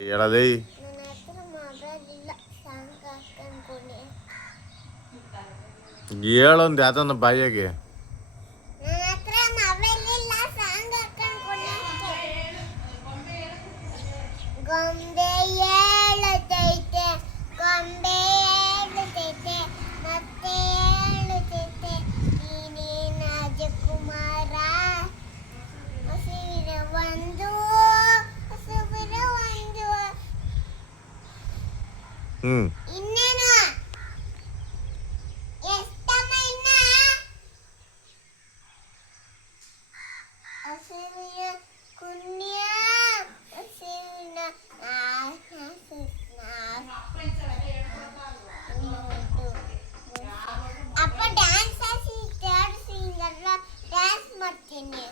ಹೇಳದೇ ನನ್ನ ಹತ್ರ ಮೊಬೈಲ್ ಇಲ್ಲ, ಸಾಂಗ್ ಹಾಕೊಂಡು ಹೇಳೊಂದು ಯಾವ್ದನ್ನ ಬಾಯಿಗೆ. ನನ್ನ ಹತ್ರ ಮೊಬೈಲ್ ಇಲ್ಲ, ಸಾಂಗ್ ಹಾಕೊಂಡು ಗೊಂಬೆ ಹೇಳುತ್ತೈತೆ, ಗೊಂಬೆ ಹೇಳುತ್ತೈತೆ, ಮತ್ತೆ ಹೇಳುತ್ತೈತೆ, ನೀನೇ ರಾಜಕುಮಾರ, ಹಸಿವಿನ ಒಂದು ಹಸಿವಿನ ಒಂದು. ಇನ್ನೇನು ಎಷ್ಟಮ್ಮ ಇನ್ನ ಹಸಿವಿನ ಕುಣ್ಯ ಹಸಿವಿನ ಅಪ್ಪ ಡ್ಯಾನ್ಸ್ ಸಿಂಗಲ್ಲ ಡ್ಯಾನ್ಸ್ ಮಾಡ್ತೀನಿ.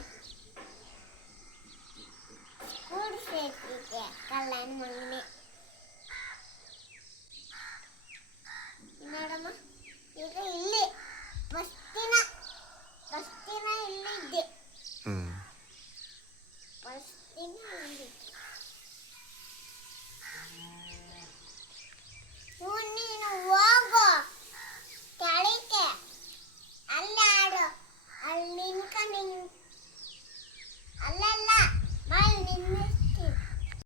ಸ್ಕೂಲ್ ಸೇರ್ತಿದ್ದೆ ಕಲ್ಯಾಣ ಮಗನೆ ನೋಡಮ್ಮ. ಈಗ ಇಲ್ಲಿ ಫಸ್ಟ್ ದಿನ ಇಲ್ಲಿದ್ದೆ.